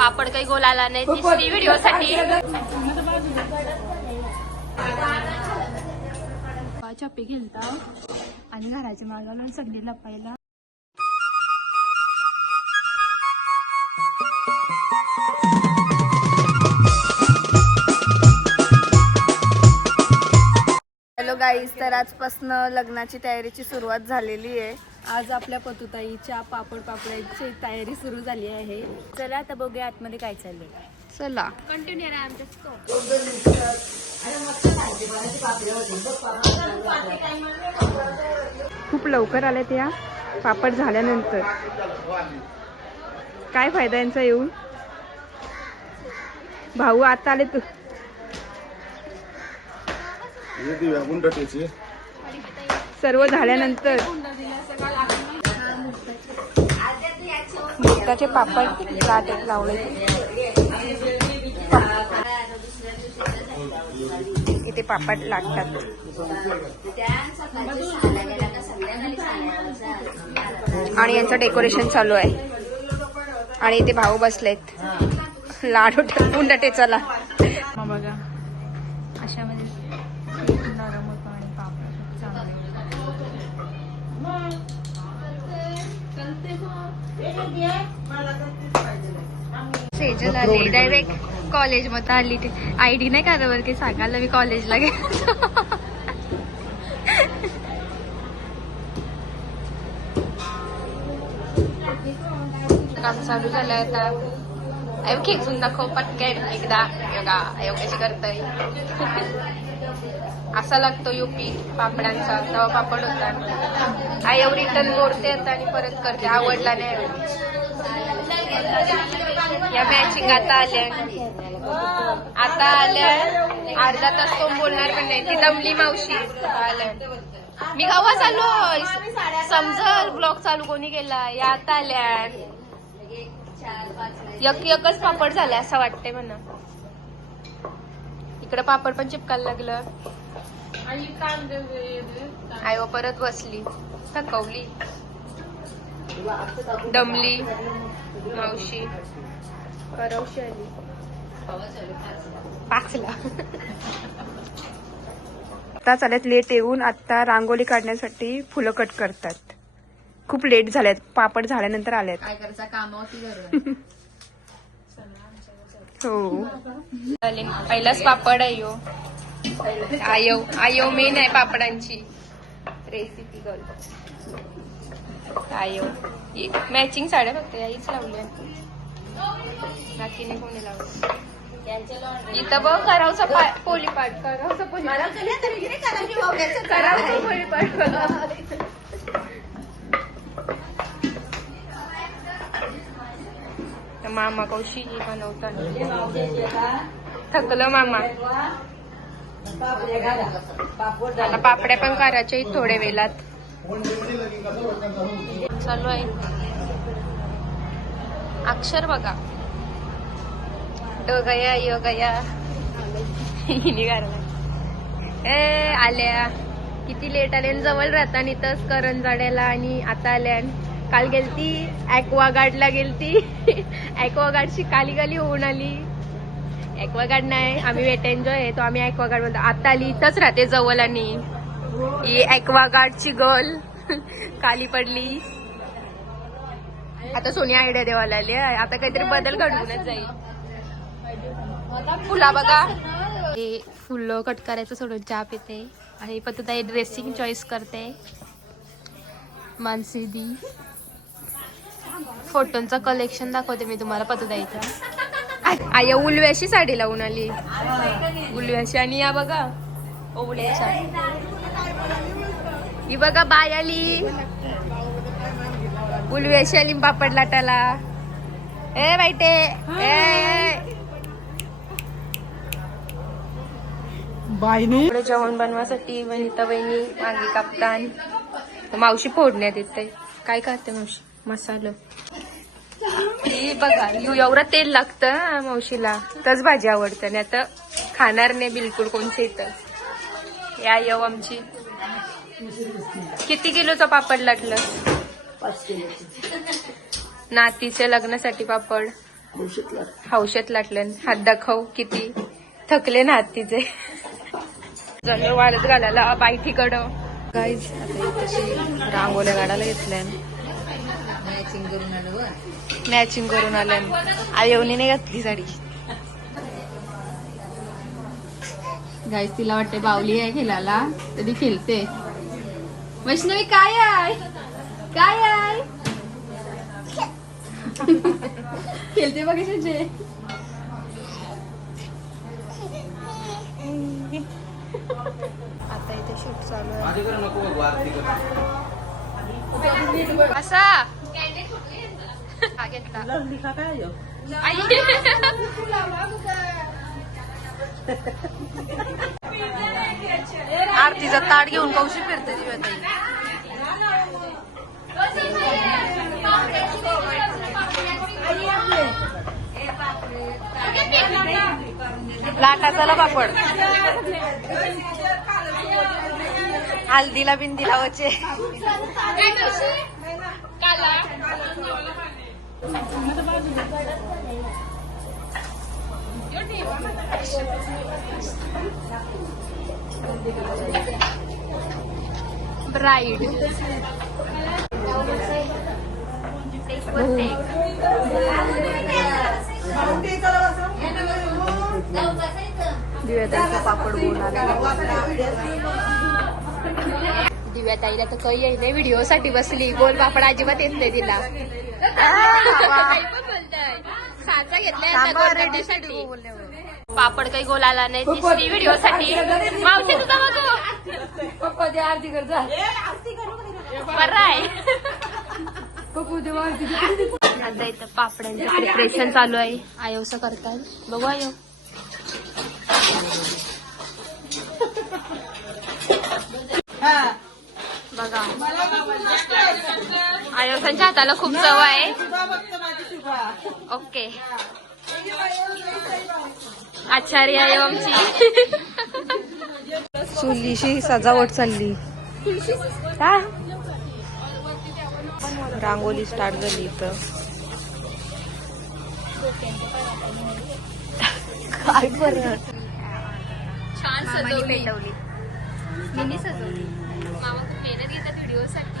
पापड काही गोल आला नाही तिसरी व्हिडिओ साठी चप्पी घेलता. आणि घराच्या मागाला सगळी लपायला. हॅलो गाईज तर आजपासून लग्नाची तयारीची सुरुवात झालेली आहे. आज आपल्या पतुताईच्या पापड पापडाची तयारी सुरू झाली आहे. चला आता बघूया आतमध्ये काय चाललंय. चला. कंटिन्यू आमच्या खूप लवकर आल्या त्या पापड झाल्यानंतर. काय फायदा यांचा येऊन? भाऊ आता आले तू. सर्व झाल्यानंतर मुक्ताचे पापड लाटेत लावले. इथे पापड लागतात. आणि यांचं डेकोरेशन चालू आहे. आणि इथे भाऊ बसलेत. लाडू गुंड टेचाला बघा अशामध्ये नरम होतं आणि पापड खूप चांगले सेजल आली. डायरेक्ट कॉलेजमध्ये आली ती. आय डी नाही का बरं की सांगायला? मी कॉलेजला गेलो. काम चालू झालं आता. अयो खेचून दाखव पटकन एकदा. योगा अयो कशी करताय. असा लागतो युपी पापडांचा तवा पापड होता आई एवढी टन मोडते आता आणि परत करते आवडला नाही या मॅचिंग आता आल्या आता आल्या अर्धा तास कोण बोलणार पण नाही ती दमली मावशी आल्या मी गावा चालू समजल ब्लॉग चालू कोणी केला या आता आल्या एक एकच पापड झालाय असं वाटतंय म्हणा इकडे पापड पण चिपकायला लागलं. आयो परत बसली. थकवली. दमली. मावशी. करवशी आली. पाचला. आता चालत लेट येऊन आता रांगोळी काढण्यासाठी फुलं कट करतात. खूप लेट झाल्यात. पापड झाल्यानंतर आल्यात. काय करायचा कामावरती हो. पहिलाच पापड आहे यो आयो आयो मेन आहे पापडांची. रेसिपी गर्ल आयो. मॅचिंग साड्या फक्त याहीच लावल्या. बाकीने कोणी लावलं? इथं बघ करावचा पा- पोली पाठ करावचा पोली करावचा पोली पाठ बघा. मामा कौशी बनवतात थकलं मामा। आता पापड्या पण करायच्या आहेत थोड्या वेळात. चालू आहे. अक्षर बघा. डोगया गया य गया ए आल्या. किती लेट आले आणि जवळ राहता तस करंजाड्याला आणि आता आल्या काल गेलती ॲक्वागार्डला गेलती. ॲक्वागार्डची काली गाली होऊन आली. ॲक्वागार्ड नाही आम्ही वेट एन्जॉय आहे तो आम्ही ॲक्वागार्ड म्हणतो. आता आली इथंच राहते जवळ आणि. ही ॲक्वागार्डची गर्ल. काली पडली. आता सोनी आयडिया देवाला आली आहे. आता काहीतरी बदल घडवूनच जाईल. फुला बघा. हे फुलं कट करायचं सोडून चहा पिते. आणि पतताई ड्रेसिंग चॉईस करते. मानसी दी. फोटोंचं कलेक्शन दाखवते मी तुम्हाला पतताईचं आय उलव्याशी साडी लावून आली. उलव्याशी आणि या बघा. ही बघा बाय आली. उलव्याशी आली पापड लाटाला ए बाईटे. ए जेवण बनवासाठी वनिता बहिणी मागे कापतान. मावशी फोडण्यात येते काय करते मावशी? मसाला. ही बघा यू एवढं तेल लागतं मावशीला. तच भाजी आवडते आणि आता खाणार नाही बिलकुल कोणचे तर या येऊ आमची. किती किलोचा पापड लागलं? नातीच्या लग्नासाठी पापड. हौशेत लाटलं हात दाखव किती. थकले ना हात तिचे जणू घालायला बायठीकडं काहीच आता रांगोल्या काढायला घेतल्या मॅचिंग करून आल्या आयवनीने घातली साडी. गाईस तिला वाटते बावली आहे खेळायला. तरी खेळते. वैष्णवी काय आहे? काय आहे? खेळते बघ कशाचे. आता इथे शूट चालू आहे. असा. हा घेतला आई. आरतीचा ताट घेऊन कौशी फिरते दिव्याताई लाटाचा पापड हल्दीला बिंदीला वचे ब्राईड. दिव्याताईचा पापड बोलणार दिव्याताईला तर काही येईल नाही व्हिडिओ साठी बसली. गोल पापड अजिबात येत नाही तिला. घेतलाय पापड काही गोल आला नाही तिसरी व्हिडिओ साठी. मावशी तुझा बघू. बरं आहे. आता इथं पापड्यांचं प्रिपरेशन चालू आहे. आयोस करतात. बघू आयो बघा. आयोसांच्या हाताला खूप चव आहे. ओके. आचार्य आहे आमची. चुलीशी सजावट चालली. का रांगोली स्टार्ट झाली इथं. काय बरं? छान सजवली. मिनी सजवली मामा खूप मेहनत घेतात व्हिडिओ साठी.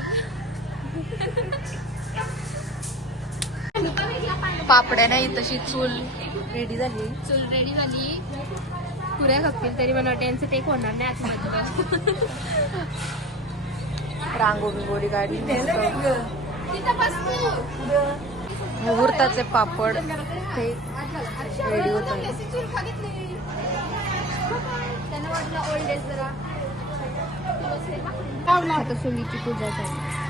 पापड्या नाही तशी चूल. रेडी झाली? चूल रेडी झाली. पुऱ्या खपतील तरी मला वाटतं यांचं टेक होणार नाही आतमध्ये. रांगो बिंगोली गाडी मुहूर्ताचे पापड हे रेडी होत आता चुलीची पूजा झाली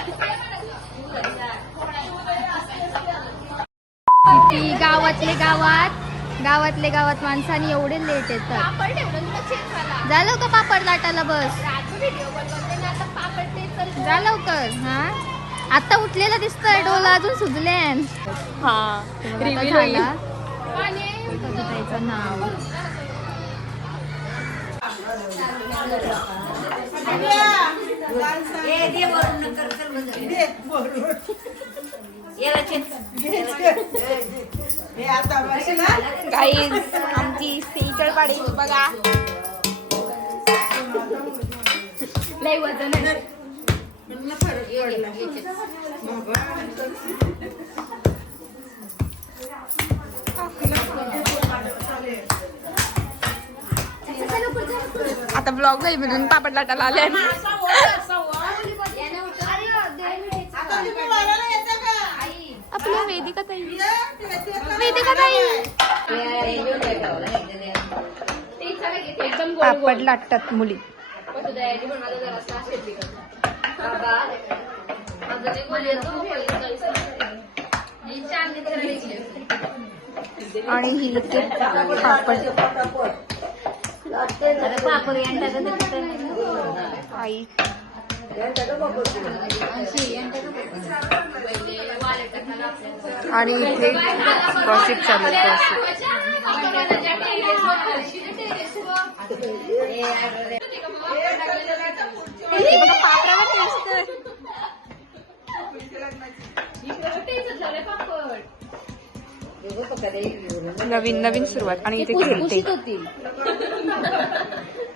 गावातले गावात? गावातले गावात माणसानी एवढे लेट येतात. जा लवकर पापड लाटायला बस? जा लवकर हा? आता उठलेला दिसतोय डोला अजून सुजले हा नाव. काही आमची स्पेशल पाडी बघा लय वजन आता ब्लॉग नाही म्हणून पापड लाटायला आले. आपल्या वेदिका ताई. वेदिका ताई. पापड लाटतात मुली. आणि ही ते पापड. आई. आणि इथे गॉसिप चालू नवीन नवीन सुरुवात. आणि इथे खेळते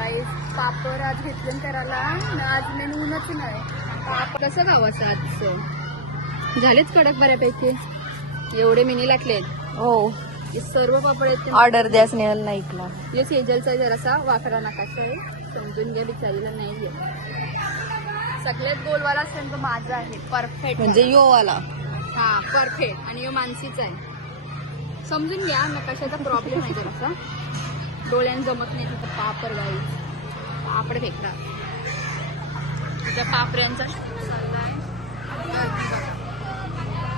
गाईस पापड आज घेतलं करायला आज मेनू ऊनच नाही. पापड कसं गावाचं आजचं? झालेच कडक बऱ्यापैकी. एवढे मिनी लागलेत हो. हे सर्व पापड आहेत ऑर्डर द्या स्नेहल नाईकला हे सेजलचा जरासा वाकरा नकाशा आहे. समजून घ्या बिचारीला नाही घ्या सगळ्यात गोलवाला असेल तो माझा आहे. परफेक्ट म्हणजे यो वाला हा परफेक्ट आणि ह्यो मानसीचा आहे. समजून घ्या नकाशाचा प्रॉब्लेम आहे जरासा. डोळ्यानं जमत नाही तिथं पापड गाई पापड फेकतात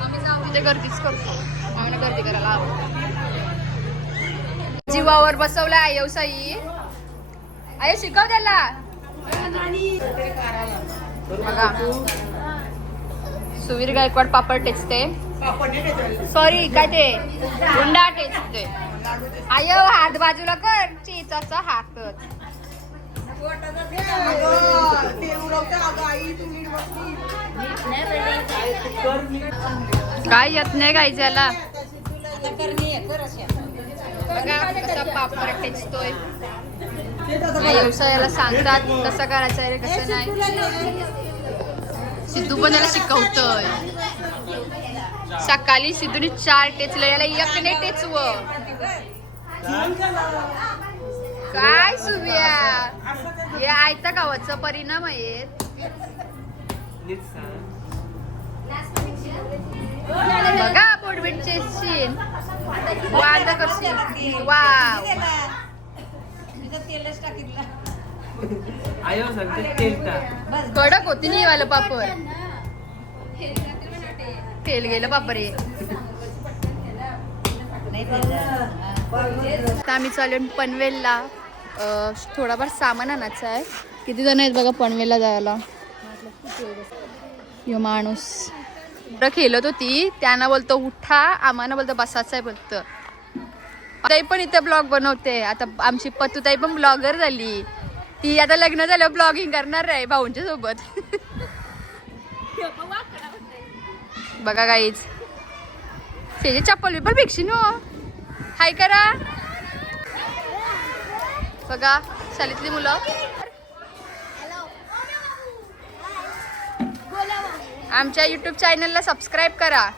आम्ही तिथे गर्दीच करतो. आम्हाला गर्दी करायला आवडतं. जीवावर बसवलाय आयव साई आयो शिकव त्याला. सुवीर गायकवाड पापड टेचते. सॉरी काय ते? हुंडा टेचते. आयो हात बाजूला कर. चेचाचा हातच. काय येत नाही काय त्याला कसा पापड टेचतोय व्यवसायाला सांगतात कसं करायचं रे कसं नाही. सिद्धू पण याला शिकवतोय. सकाळी सिद्धूने चार टेचलं याला एक टेचव. काय सुव्या हे आयता गावाचा परिणाम आहे? बघा पोटबीटचे शीन वांद करशील वाव. कडक होती नाही वाला पापड. तेल गेलं पापरे आता आम्ही चालू पनवेलला. थोडाफार सामान आणायचं आहे. किती जण आहेत बघा पनवेलला जायला? यो माणूस. खेळत होती त्यांना बोलतो उठा. आम्हाला बोलतो बसायचं आहे बोलतं ताई पण इथं ब्लॉग बनवते. आता आमची पतुताई पण ब्लॉगर झाली. ती आता लग्न झालं ब्लॉगिंग करणार आहे भाऊंच्या सोबत. बघा काहीच त्याची चप्पल बिप्पल भिक्षी नो हो. हाय करा. बघा शालीतली मुलं. आमच्या युट्यूब चॅनलला सबस्क्राईब करा.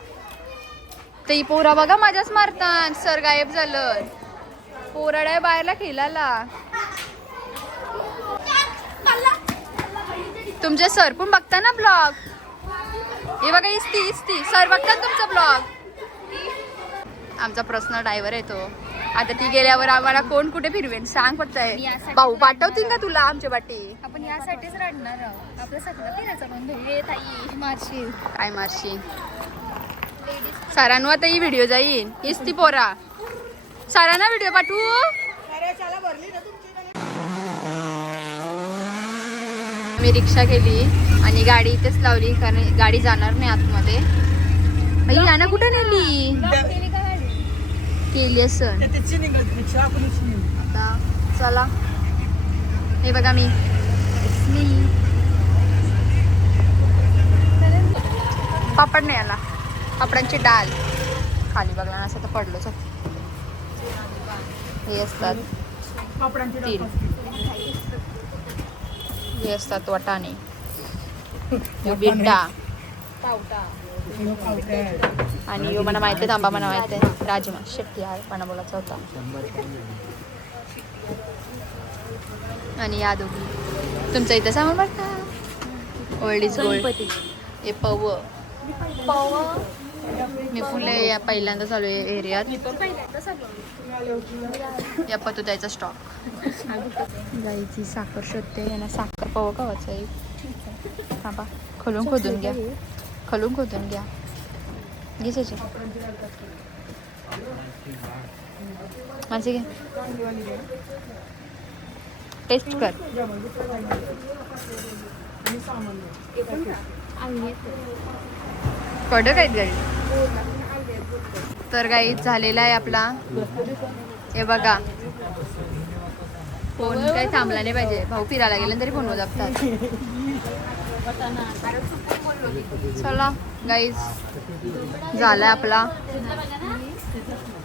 तर ही पोरा बघा माझ्याच मारतात. सर गायब झालं. पोराडाय बाहेरला खेळाला तुमचे सर पण बघता ना ब्लॉग? हे बघा इस्ती इस्ती. सर बघतात तुमचा ब्लॉग? आमचा पर्सनल ड्रायव्हर आहे तो. आता ती गेल्यावर आम्हाला कोण कुठे फिरवेन? सांग फक्त. भाऊ पाठवतील का तुला आमच्या पाठी आपण यासाठीच रडणार आहोत. आपलं सगळं फिरायचं ताई काय मारशी सरांवर आता ही व्हिडिओ जाईल हीच ती पोरा. सरांना व्हिडिओ पाठवू? मी रिक्षा केली आणि गाडी इथेच लावली कारण गाडी जाणार नाही आतमध्ये. आई याना कुठे नेली? केली असं आता चला. हे बघा मी. पापड नाही आला. पापडांची डाल खाली बघला ना असं तर पडलोच. हे असतात. हे असतात वाटाणे. ह्यो बिड्डा आणि ह्यो मला माहिती आहे थांबा मला माहिती. आहे राजमा शेट्टी आहे पण बोलायचा होता. आणि या दोघी. तुमचं इथं सामान का? ओल्ड इज गोल्ड हे पव. पव. मी फुले या पहिल्यांदा चालू आहे एरियात या पतुताईचा स्टॉक गाईची साखर शोधते यांना साखर पव गावाचं आहे. थांबा. खोलून खोदून घ्या. खोलून खोदून घ्या. घे माझे घे. टेस्ट कर. कडक आहेत गाई तर गाई झालेला आहे आपला. हे बघा. फोन काही थांबला नाही पाहिजे. भाऊ फिरायला गेला तरी फोनवर जपतात चला गाईज झालाय आपला.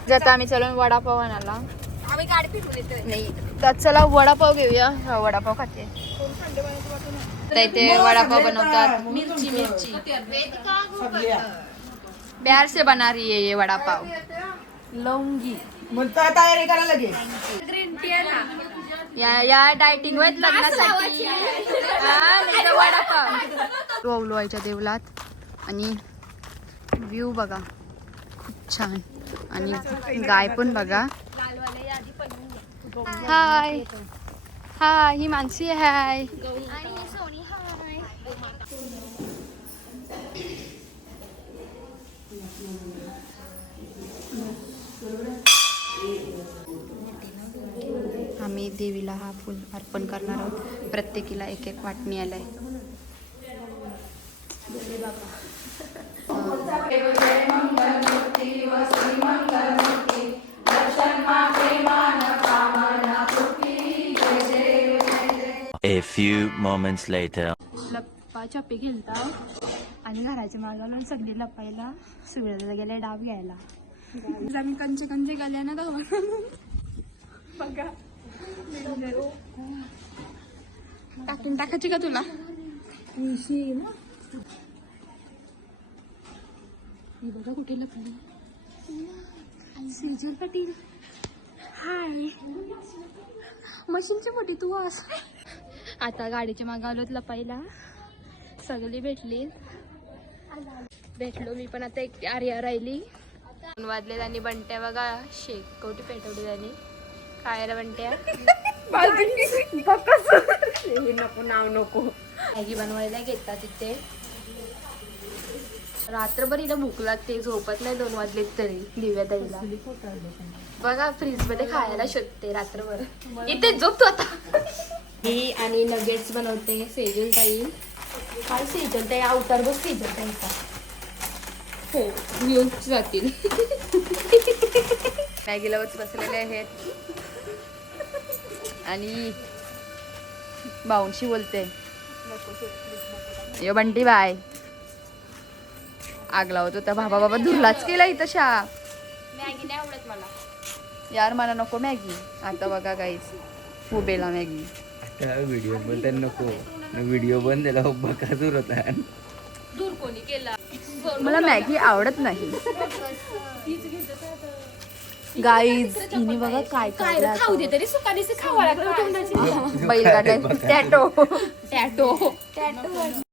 जाता आम्ही चलून वडापाव आणाला नाही. तर चला वडापाव घेऊया. हा, वडापाव खाते. तर इथे वडापाव बनवतात. मिरची मिरची. प्यार से बना रही है ये वडापाव. लवंगी. तयारी करा लगेच या या डायटिंग वर लग्नासाठी. हा, तर वडापाव. ओवलोवायच्या देवलात आणि व्ह्यू बघा. खूप छान. आणि गाय पण बघा. हाय. हाय ही मानसी हाय. आम्ही देवीला हा फुल अर्पण करणार आहोत. प्रत्येकीला एक एक वाटणी आलाय. A few moments later. लप्पा चप्पी खेळता आणि घराच्या मागाला सगळी लपायला सुविधा गेल्या डाब घ्यायला. आम्ही कंचे कंचे गेल्या ना बघा. टाकून टाकायची का तुला? ही बघा कुठे लपली. सेजल पाटील. हाय. मशीनची मोठी तू अस आता गाडीच्या मागे आलोत लपायला. सगळी भेटली. भेटलो मी पण आता एक आर्या राहिली. दोन वाजले आणि बंट्या बघा शेक कवटी पेटवली त्यांनी. खायला म्हणते. नको नाव नको मॅगी बनवायला घेतात तिथे. रात्रभर हिला भूक लागते झोपत नाही दोन वाजले तरी दिव्या ताईला बघा फ्रीजमध्ये खायला शोधते रात्रभर. इथे झोपतो आता. ही आणि नगेट्स बनवते सेजल ताई. काय सेजल ताई? अवतार बघ सेजल ताईचा. हो न्यूज जातील. मॅगीला वच बसलेले आहेत. आणि भाऊंशी बोलते. यो बंटी बाय. आग लावत होता बाबा बाबा धुरलाच केला इथं शा. मॅगी नाही आवडत मला यार मला नको मॅगी. आता बघा काहीच उभेला मॅगी. व्हिडिओ बंद नको. व्हिडिओ बंद झाला बका दूर होता दूर कोणी केला? मला मॅगी आवडत नाही. गाईज हिने बघा काय काय खाऊ दे तरी सुकानी खावा लागलं तोंडाची बैलगाड्या टॅटो. टॅटो.